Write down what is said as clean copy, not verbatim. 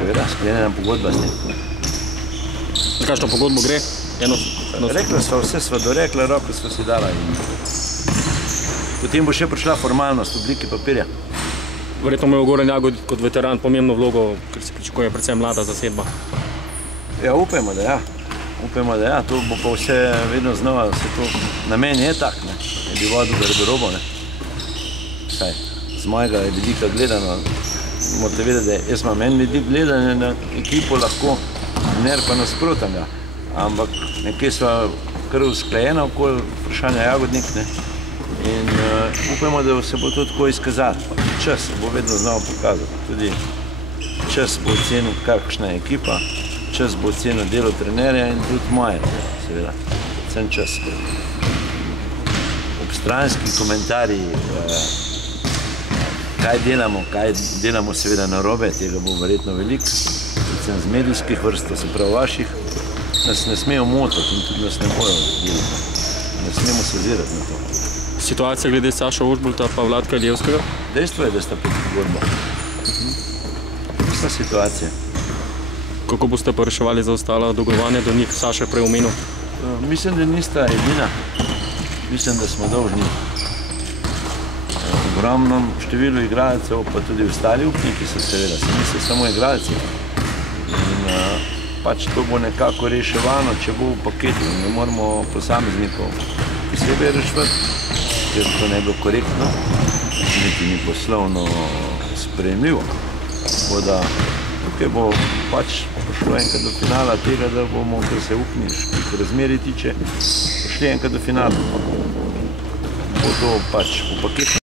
seveda, sklenjena pogodba s tem. Za kakšno pogodbo gre? Rekla sva, vse sva dorekla, roko sva si dala in potem bo še prišla formalnost v obliki papirja. Verjetno ima Goran Jagodnik kot veteran pomembno vlogo, ker se pričakuje predvsem mlada zasedba. Ja, upajmo, da ja. Upajmo, da ja. To bo pa vse vedno znova, namen je tak, ne. Je bi vodil garderobo, ne. Saj, z mojega vidika gledano, morate vedeti, da jaz imam en vidik gledanja na ekipo lahko, ner pa nasprotnega. Ampak nekje sva kar usklajena okoli vprašanja Jagodnik, ne. In upajmo, da se bo to tako izkazati. Čas bo vedno znova pokazal. Tudi čas bo ocenil, kakšna je ekipa, čas bo ocenil delo trenerja in tudi moje, seveda. Predvsem čas. Obstranski komentarji, kaj delamo seveda narobe, tega bo verjetno veliko, predvsem z medijskih vrst, to se pravi vaših, nas ne smejo motiti in tudi nas ne bojo delati. Ne smemo se ozirati na to. Situacija glede Saša Ožbolta pa Vladka Ilijevskega? Dejstvo je, da sta pod pogodbo. Ista situacija. Kako boste pa reševali zaostala dolgovanja do njih? Saša je prej omenil. Mislim, da nista edina. Mislim, da smo dolžni ogromno številu igralcev, pa tudi ostali upniki so seveda, niso samo igralci. In pač to bo nekako reševano, če bo v paketu. Ne moramo posameznikov posebej reševati, ker to ne bo korektno, niti ni poslovno sprejemljivo. Tako da tukaj bo pač prišlo enkrat do finala tega, da bomo, kar se upniških razmerij tiče, prišli enkrat do finala. Bo to pač v paketu.